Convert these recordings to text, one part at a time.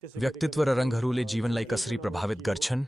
व्यक्तित्व र रङहरूले जीवनलाई कसरी प्रभावित गर्छन्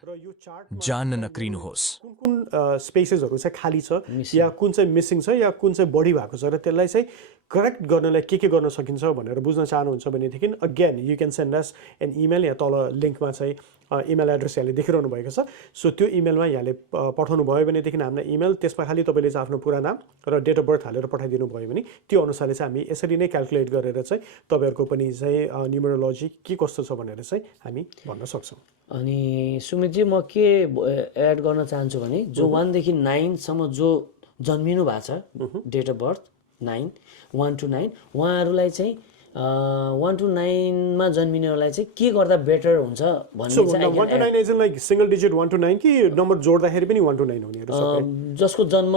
जान्न नक्रिनुहोस्। कुन स्पेसेसहरू चाहिँ खाली छ या कुन चाहिँ मिसिङ छ या कुन चाहिँ बढी भएको छ र त्यसलाई चाहिँ करेक्ट गर्नलाई के गर्न सकिन्छ भनेर बुझ्न चाहनुहुन्छ भनेदेखि again you can send us an email. या तल लिङ्कमा चाहिँ इमेल एड्रेस यहाँले देखिरहनु भएको छ। सो त्यो इमेलमा यहाँले पठाउनु भयो भनेदेखि हामीलाई इमेल, त्यसमा खालि तपाईँले चाहिँ आफ्नो पुरा नाम र डेट अफ बर्थ हालेर पठाइदिनु भयो भने त्यो अनुसारले चाहिँ हामी यसरी नै क्यालकुलेट गरेर चाहिँ तपाईँहरूको पनि चाहिँ न्युमरोलोजी के कस्तो छ भनेर चाहिँ हामी भन्न सक्छौँ। अनि सुमितजी म के एड गर्न चाहन्छु भने जो 1 देखि 9 सम्म जो जन्मिनु भएको छ डेट अफ बर्थ 9 1 to 9 उहाँहरूलाई चाहिँ 1 to 9 मा जन्मिनेहरूलाई चाहिँ के गर्दा बेटर हुन्छ भन्ने चाहिँ 1 to 9 is like single digit 1 to 9 कि नम्बर जोड्दाखेरि पनि 1 to 9 हुनेहरू सबै जसको जन्म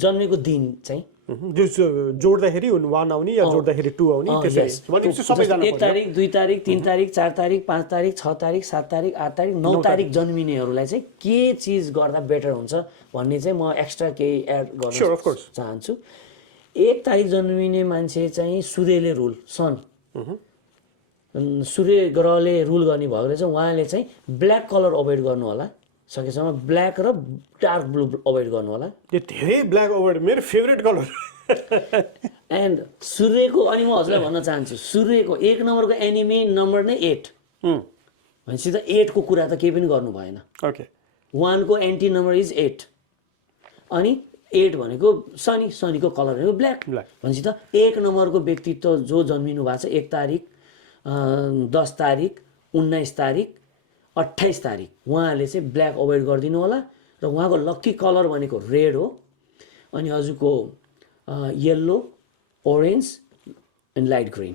जन्मेको दिन चाहिँ जोड्दाखेरि 1 आउने या जोड्दाखेरि 2 आउने त्यसरी 1 तारिक 2 तारिक 3 तारिक 4 तारिक 5 तारिक 6 तारिक 7 तारिक 8 तारिक 9 तारिक जन्मिनेहरूलाई चाहिँ के चिज गर्दा बेटर हुन्छ भन्ने चाहिँ म एक्स्ट्रा केही एड गर्न चाहन्छु। 1 तारिक जन्मिने मान्छे चाहिँ सूर्यले रुल सन सूर्य ग्रहले रुल गर्ने भएकोले चाहिँ उहाँले चाहिँ ब्ल्याक कलर अभोइड गर्नु होला, सकेसम्म ब्ल्याक र डार्क ब्लू अभोइड गर्नु होला। त्यो धेरै ब्ल्याक अभोइड मेरो फेभरेट कलर। एन्ड सूर्यको अनि म हजुरलाई भन्न चाहन्छु सूर्यको 1 नम्बरको एनिमी नम्बर नै 8 भनेपछि त 8 को कुरा त केही पनि गर्नु भएन। ओके 1 को एन्टी नम्बर इज 8 अनि 8 भनेको शनिको कलर भनेको ब्ल्याक भनेपछि त 1 नम्बरको व्यक्तित्व जो जन्मिनु भएको छ 1 तारिक 10 तारिक 19 तारिक 28 तारिक उहाँहरूले चाहिँ ब्ल्याक अभोइड गरिदिनु होला र उहाँको लक्की कलर भनेको रेड हो। अनि हजुरको yellow, orange and light green